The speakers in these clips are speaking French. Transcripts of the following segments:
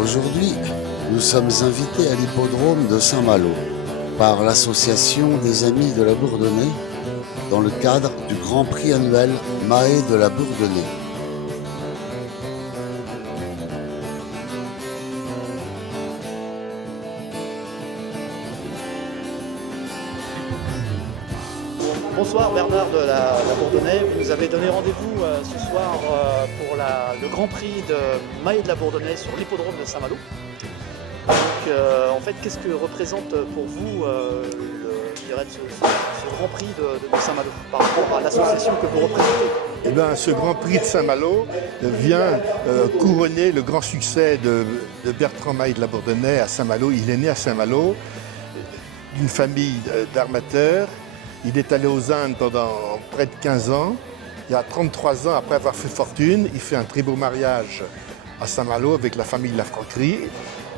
Aujourd'hui, nous sommes invités à l'hippodrome de Saint-Malo par l'association des Amis de la Bourdonnais dans le cadre du Grand Prix annuel Mahé de la Bourdonnais. Bonsoir Bernard de la Bourdonnais, vous nous avez donné rendez-vous ce soir pour le Grand Prix de Mahé de la Bourdonnais sur l'hippodrome de Saint-Malo. Donc en fait, qu'est-ce que représente pour vous ce Grand Prix de Saint-Malo par rapport à l'association que vous représentez? Eh bien, ce Grand Prix de Saint-Malo vient couronner le grand succès de Bertrand Mahé de la Bourdonnais à Saint-Malo. Il est né à Saint-Malo, d'une famille d'armateurs. Il est allé aux Indes pendant près de 15 ans. Il y a 33 ans, après avoir fait fortune, il fait un très beau mariage à Saint-Malo avec la famille de la Franquerie.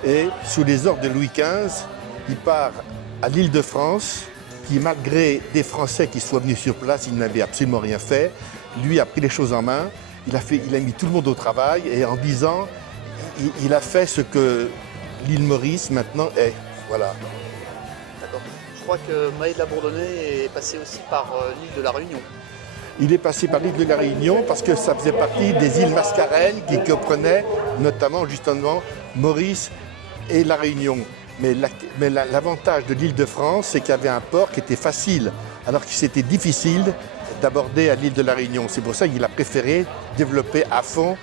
Et sous les ordres de Louis XV, il part à l'Île-de-France, qui malgré des Français qui soient venus sur place, il n'avait absolument rien fait. Lui a pris les choses en main, il a mis tout le monde au travail et en 10 ans, il a fait ce que l'île Maurice maintenant est. Voilà. D'accord. Je crois que Mahé de la Bourdonnais est passé aussi par l'île de la Réunion. Il est passé par l'île de la Réunion parce que ça faisait partie des îles Mascareignes qui comprenaient notamment justement Maurice et la Réunion. Mais l'avantage de l'île de France, c'est qu'il y avait un port qui était facile, alors que c'était difficile d'aborder à l'île de la Réunion. C'est pour ça qu'il a préféré développer à fond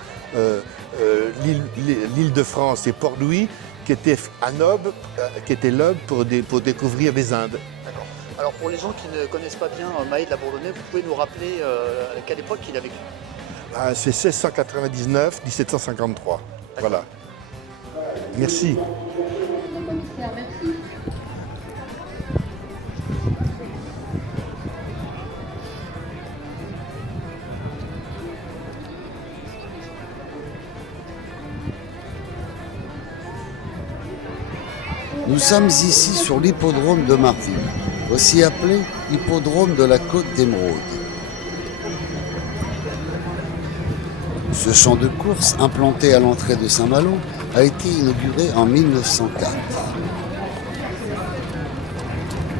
l'île de France et Port-Louis, qui était un hub, qui était l'hub pour découvrir les Indes. D'accord. Alors pour les gens qui ne connaissent pas bien Mahé de la Bourdonnais, vous pouvez nous rappeler à quelle époque il a vécu? C'est 1699-1753. Voilà. Merci. Nous sommes ici sur l'hippodrome de Marville, aussi appelé hippodrome de la Côte d'Émeraude. Ce champ de course, implanté à l'entrée de Saint-Malo, a été inauguré en 1904.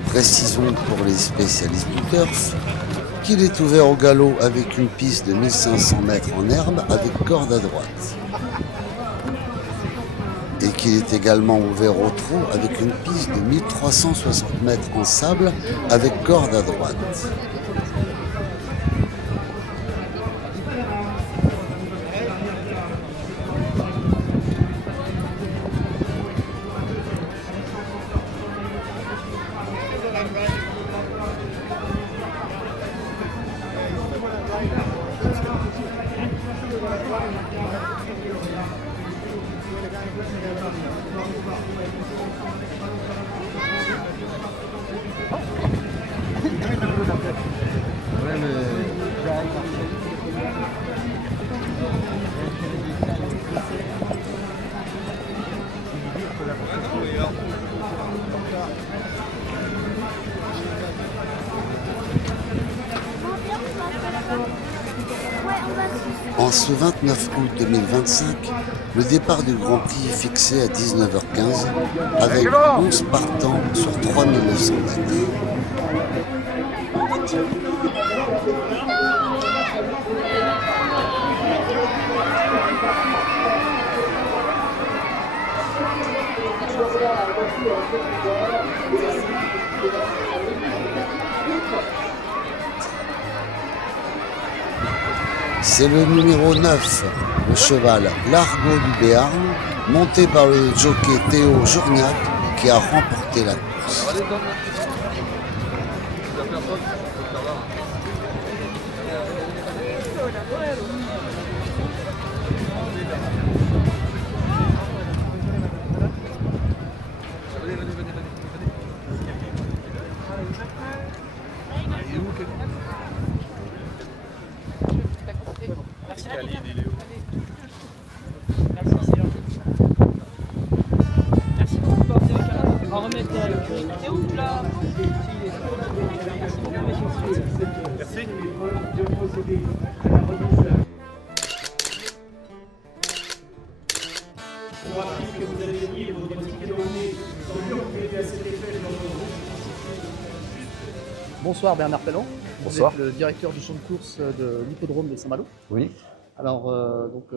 Précisons pour les spécialistes du turf qu'il est ouvert au galop avec une piste de 1500 mètres en herbe avec corde à droite. Et qu'il est également ouvert au trot avec une piste de 1360 mètres en sable avec corde à droite. En ce 29 août 2025, le départ du Grand Prix est fixé à 19h15 avec 11 partants sur 3900 mètres. C'est le numéro 9, le cheval L'Argot du Béarn, monté par le jockey Théo Journiac, qui a remporté la course. Merci. bonsoir Bernard Pellan. Bonsoir. Vous êtes le directeur du champ de course de l'hippodrome de Saint-Malo. Oui, Alors,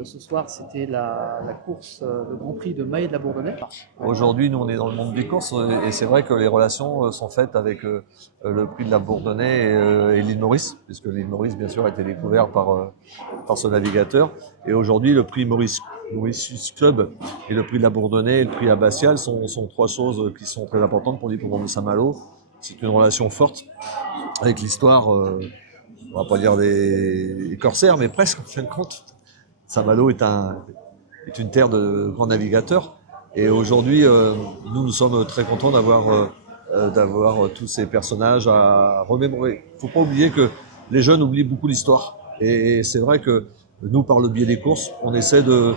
ce soir, c'était la course, le Grand Prix de Maillet de la Bourdonnais. aujourd'hui nous on est dans le monde des courses et c'est vrai que les relations sont faites avec le prix de la Bourdonnais et l'île Maurice, puisque l'île Maurice bien sûr a été découvert par ce navigateur. Et aujourd'hui le prix Mauritius Club et le prix de la Bourdonnais et le prix abbatial sont trois choses qui sont très importantes pour l'hippodrome de Saint-Malo. C'est une relation forte avec l'histoire. On va pas dire des corsaires, mais presque en fin de compte. Saint-Malo est une terre de grands navigateurs. Et aujourd'hui, nous sommes très contents d'avoir tous ces personnages à remémorer. Il ne faut pas oublier que les jeunes oublient beaucoup l'histoire. Et c'est vrai que nous, par le biais des courses, on essaie de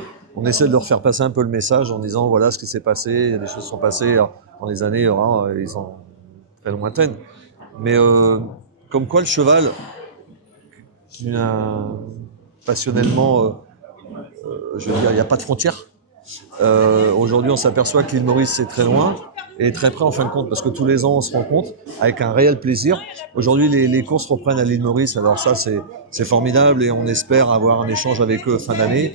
leur faire passer un peu le message en disant voilà ce qui s'est passé, des choses sont passées dans les années, ils sont très lointaines. Mais comme quoi le cheval, passionnellement, je veux dire, il n'y a pas de frontières. Aujourd'hui, on s'aperçoit que l'île Maurice, c'est très loin et très près en fin de compte, parce que tous les ans, on se rencontre avec un réel plaisir. Aujourd'hui, les courses reprennent à l'île Maurice, alors ça, c'est formidable et on espère avoir un échange avec eux fin d'année.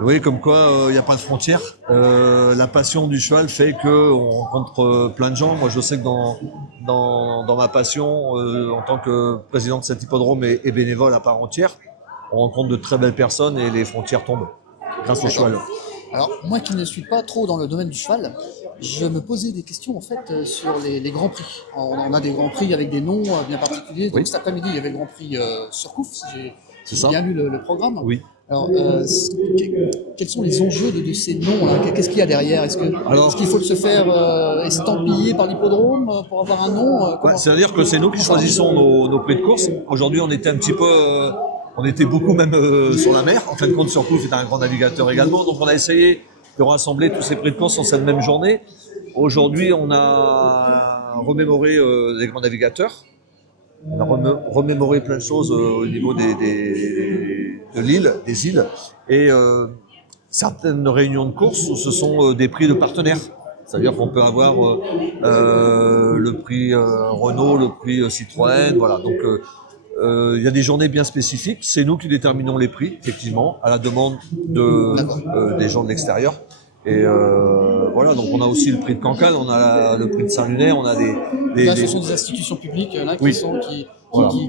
Oui, comme quoi, il n'y a pas de frontières. La passion du cheval fait qu'on rencontre plein de gens. Moi, je sais que dans ma passion, en tant que président de cet hippodrome et bénévole à part entière, on rencontre de très belles personnes et les frontières tombent grâce au cheval. Alors, moi qui ne suis pas trop dans le domaine du cheval, je me posais des questions en fait sur les grands prix. On a des grands prix avec des noms bien particuliers. Donc Oui. cet après-midi, il y avait le grand prix Surcouf, si ça. j'ai bien lu le programme. Oui. Alors, quels sont les enjeux de ces noms-là? Qu'est-ce qu'il y a derrière? Est-ce qu'il faut se faire estampiller par l'hippodrome pour avoir un nom? C'est-à-dire que c'est nous qui choisissons nos prix de course. Aujourd'hui, on était un petit peu, on était beaucoup même sur la mer. En fin de compte, Surcouf est un grand navigateur également. Donc, on a essayé de rassembler tous ces prix de course en cette même journée. Aujourd'hui, on a remémoré les grands navigateurs. On a remémoré plein de choses au niveau de l'île, des îles, et certaines réunions de course, ce sont des prix de partenaires. C'est-à-dire qu'on peut avoir le prix Renault, le prix Citroën, voilà. Donc il y a des journées bien spécifiques. C'est nous qui déterminons les prix, effectivement, à la demande des gens de l'extérieur. Et voilà, donc on a aussi le prix de Cancale, on a le prix de Saint-Lunaire, on a Là, ce sont des institutions publiques là, Oui.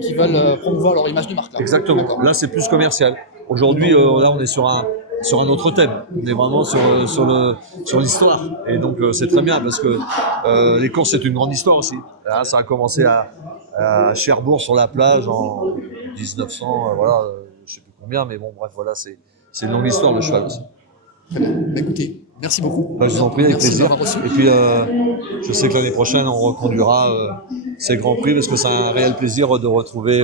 qui veulent promouvoir leur image de marque. Là. Exactement. D'accord. Là, c'est plus commercial. Aujourd'hui, là, on est sur un autre thème. On est vraiment sur l'histoire. Et donc, c'est très bien parce que les courses, c'est une grande histoire aussi. Là, ça a commencé à Cherbourg sur la plage en 1900, voilà, je sais plus combien, mais bon, bref, voilà, c'est une longue histoire le cheval aussi. Très bien. Bah, écoutez, merci beaucoup. Je vous en prie, avec Merci plaisir. d'avoir reçu. Et puis, je sais que l'année prochaine, on reconduira ces grands prix parce que c'est un réel plaisir de retrouver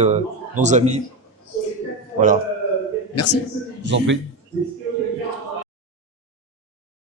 nos amis. Voilà. Merci. Je vous en prie.